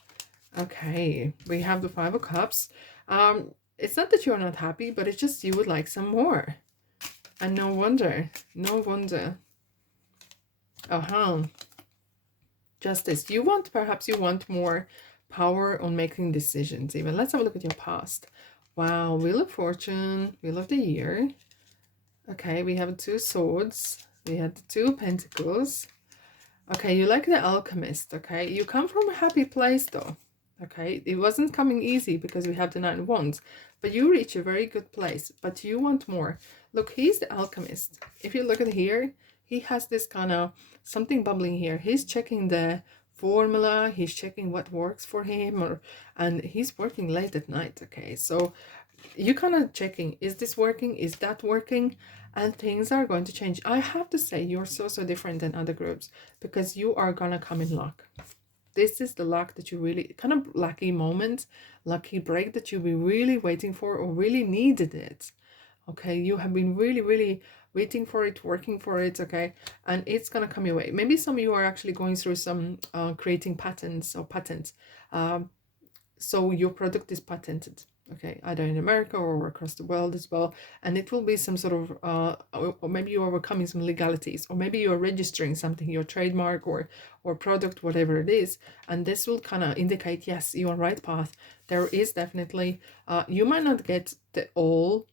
Okay, we have the 5 of Cups. It's not that you're not happy, but it's just you would like some more. And no wonder. No wonder. Uh-huh. Justice. Perhaps you want more power on making decisions even. Let's have a look at your past. Wow, Wheel of Fortune, Wheel of the Year. Okay, we have 2 swords. We had the 2 pentacles. Okay, you like the alchemist, okay? You come from a happy place though, okay? It wasn't coming easy because we have the 9 of wands, but you reach a very good place, but you want more. Look, he's the alchemist. If you look at here, he has this kind of something bubbling here. He's checking the formula, he's checking what works for him, and he's working late at night, okay? So you kind of checking, is this working, is that working, and things are going to change. I have to say, you're so different than other groups, because you are gonna come in luck. This is the luck that you really, kind of lucky moment, lucky break that you've been really waiting for, or really needed it. Okay, you have been really waiting for it, working for it, okay, and it's gonna come your way. Maybe some of you are actually going through some creating patents or patents, so your product is patented, okay, either in America or across the world as well, and it will be some sort of or maybe you're overcoming some legalities, or maybe you're registering something, your trademark or product, whatever it is, and this will kind of indicate, yes, you're on the right path. There is definitely you might not get the all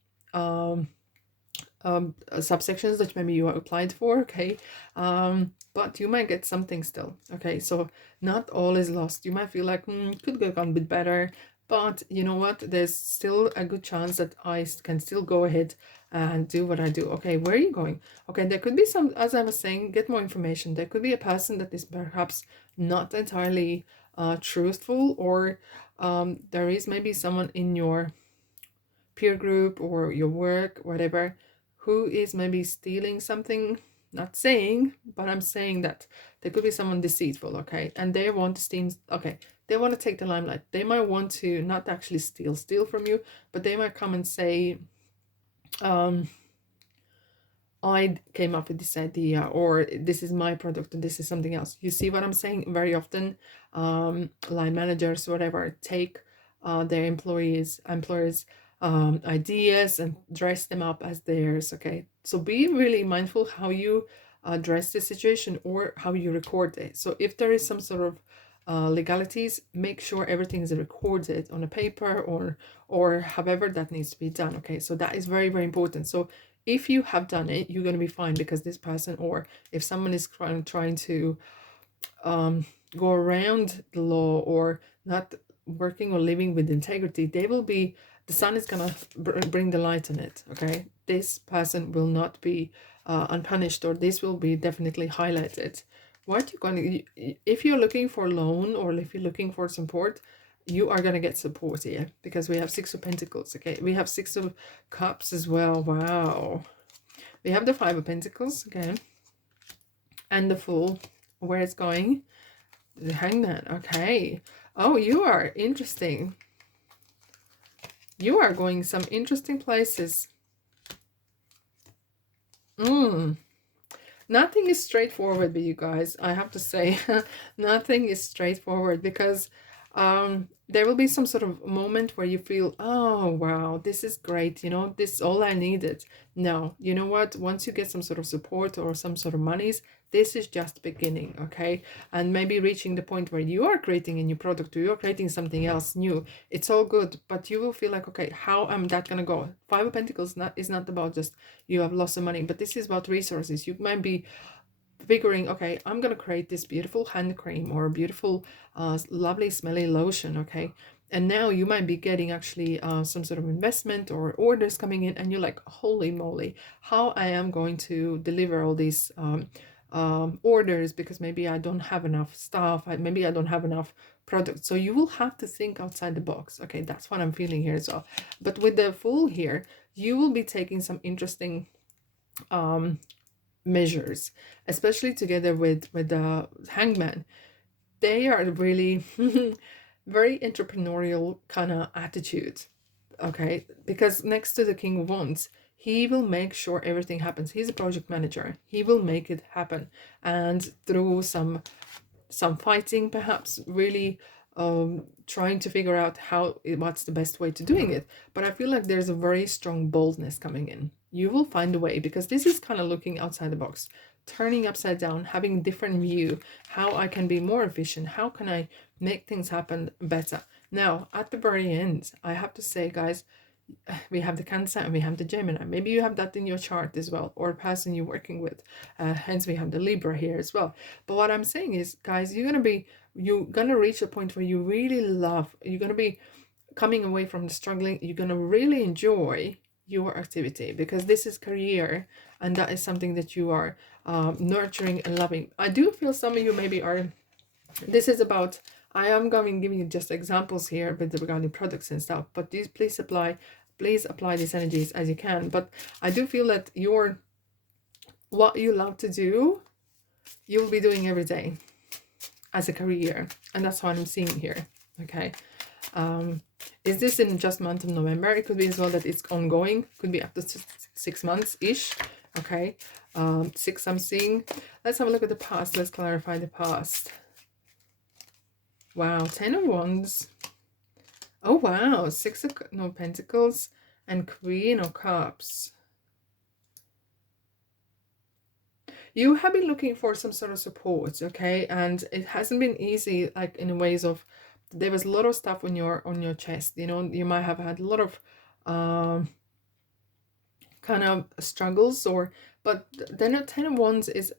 subsections that maybe you applied for, okay, but you might get something still, okay? So not all is lost. You might feel like could have gone a bit better, but you know what, there's still a good chance that I can still go ahead and do what I do. Okay, where are you going? Okay, there could be some, as I was saying, get more information. There could be a person that is perhaps not entirely truthful, or there is maybe someone in your peer group or your work, whatever, who is maybe stealing something. Not saying, but I'm saying that there could be someone deceitful, okay, and they want to steam, okay, they want to take the limelight. They might want to not actually steal from you, but they might come and say, I came up with this idea, or this is my product and this is something else. You see what I'm saying? Very often line managers, whatever, take their employers ideas and dress them up as theirs, okay? So be really mindful how you address the situation or how you record it. So if there is some sort of legalities, make sure everything is recorded on a paper or however that needs to be done, okay? So that is very important. So if you have done it, you're going to be fine, because this person, or if someone is trying to go around the law or not working or living with integrity, they will be, the sun is going to bring the light on it, okay? This person will not be unpunished, or this will be definitely highlighted. What you're going to, if you're looking for loan or if you're looking for support, you are going to get support here, because we have 6 of Pentacles, okay? We have 6 of Cups as well. Wow. We have the 5 of Pentacles again, and the Fool, where it's going. The Hangman, okay. Oh, you are interesting. You are going some interesting places. Nothing is straightforward with you guys, I have to say. Nothing is straightforward, because There will be some sort of moment where you feel, oh wow, this is great, you know, this is all I needed. No, you know what, once you get some sort of support or some sort of monies, this is just beginning, okay? And maybe reaching the point where you are creating a new product or you're creating something else new, it's all good, but you will feel like, okay, how am that gonna go? Five of Pentacles is not about just you have lots of money, but this is about resources. You might be figuring, okay, I'm gonna create this beautiful hand cream or beautiful lovely smelly lotion, okay? And now you might be getting actually some sort of investment or orders coming in, and you're like, holy moly, how I am going to deliver all these orders, because maybe I don't have enough staff, maybe I don't have enough products. So you will have to think outside the box. Okay, that's what I'm feeling here as well. But with the Fool here, you will be taking some interesting measures, especially together with the Hangman. They are really very entrepreneurial kind of attitude, okay? Because next to the King of Wands, he will make sure everything happens. He's a project manager. He will make it happen, and through some fighting, perhaps, really trying to figure out what's the best way to doing it. But I feel like there's a very strong boldness coming in. You will find a way, because this is kind of looking outside the box, turning upside down, having different view, how I can be more efficient, how can I make things happen better. Now at the very end, I have to say, guys, we have the Cancer and we have the Gemini. Maybe you have that in your chart as well, or a person you're working with. Hence we have the Libra here as well. But what I'm saying is, guys, you're gonna reach a point where you really love, you're gonna be coming away from the struggling, you're gonna really enjoy your activity, because this is career, and that is something that you are nurturing and loving. I do feel some of you maybe are, this is about, I am going to give you just examples here with regarding products and stuff, but please apply these energies as you can. But I do feel that what you love to do, you will be doing every day as a career, and that's what I'm seeing here. Okay, is this in just month of November? It could be as well that it's ongoing, could be up to 6 months ish. Okay, 6 I'm seeing. Let's have a look at the past. Let's clarify the past. Wow, 10 of Wands. Oh wow, Pentacles and Queen of Cups. You have been looking for some sort of support, okay? And it hasn't been easy, like in ways of, there was a lot of stuff on your chest, you know. You might have had a lot of kind of struggles, but then a 10 of Wands is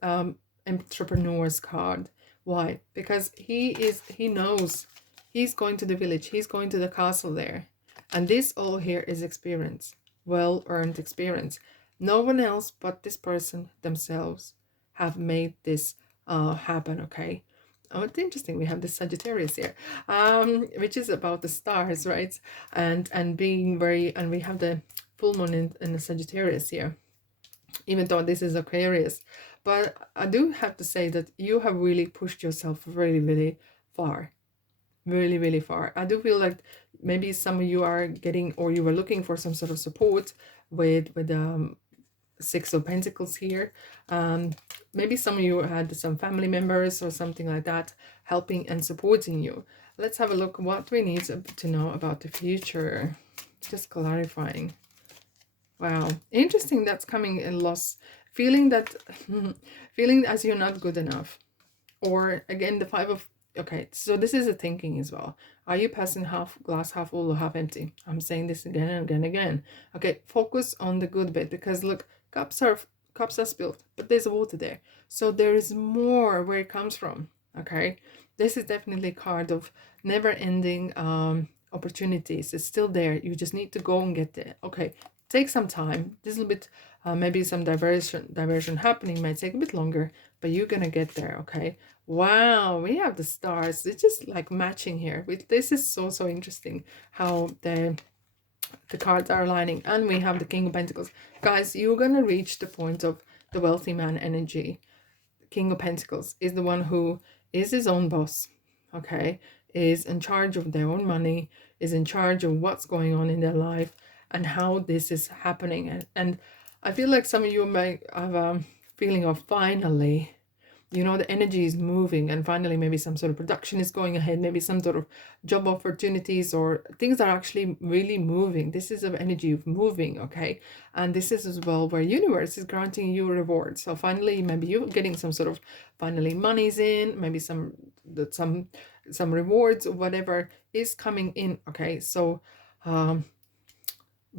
entrepreneur's card. Why? Because he knows he's going to the village, he's going to the castle there, and this all here is experience, well-earned experience. No one else but this person themselves have made this happen, okay? Oh, it's interesting. We have the Sagittarius here, which is about the stars, right? And being very, and we have the full moon in the Sagittarius here, even though this is Aquarius. But I do have to say that you have really pushed yourself really, really far. Really, really far. I do feel like maybe some of you are getting, or you were looking for some sort of support with Six of Pentacles here. Maybe some of you had some family members or something like that helping and supporting you. Let's have a look what we need to know about the future. Just clarifying. Wow, interesting. That's coming in loss, feeling that feeling as you're not good enough. Or again, the Five of, okay, so this is a thinking as well. Are you passing glass half full or half empty? I'm saying this again and again and again. Okay, focus on the good bit, because look, cups are spilled, but there's water there. So there is more where it comes from. Okay, this is definitely a card of never ending opportunities. It's still there. You just need to go and get it. Okay, take some time. This little bit, maybe some diversion happening, might take a bit longer, but you're gonna get there. Okay. Wow, we have the stars. It's just like matching here. This is so interesting how the cards are aligning. And we have the King of Pentacles. Guys, you're gonna reach the point of the wealthy man energy. King of Pentacles is the one who is his own boss, okay, is in charge of their own money, is in charge of what's going on in their life and how this is happening. And I feel like some of you may have a feeling of finally you know, the energy is moving, and finally maybe some sort of production is going ahead, maybe some sort of job opportunities or things are actually really moving. This is an energy of moving, okay? And this is as well where universe is granting you reward. So finally maybe you're getting some sort of finally money's in, maybe some rewards or whatever is coming in, okay? So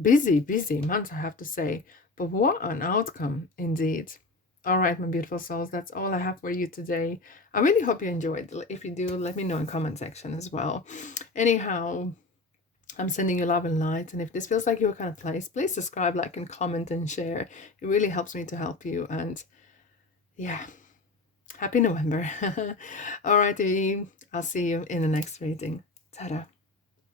busy month, I have to say, but what an outcome indeed. All right, my beautiful souls, that's all I have for you today. I really hope you enjoyed. If you do, let me know in comment section as well. Anyhow, I'm sending you love and light, and if this feels like your kind of place, please subscribe, like, and comment and share. It really helps me to help you. And yeah, happy November. All righty, I'll see you in the next reading. Ta-da.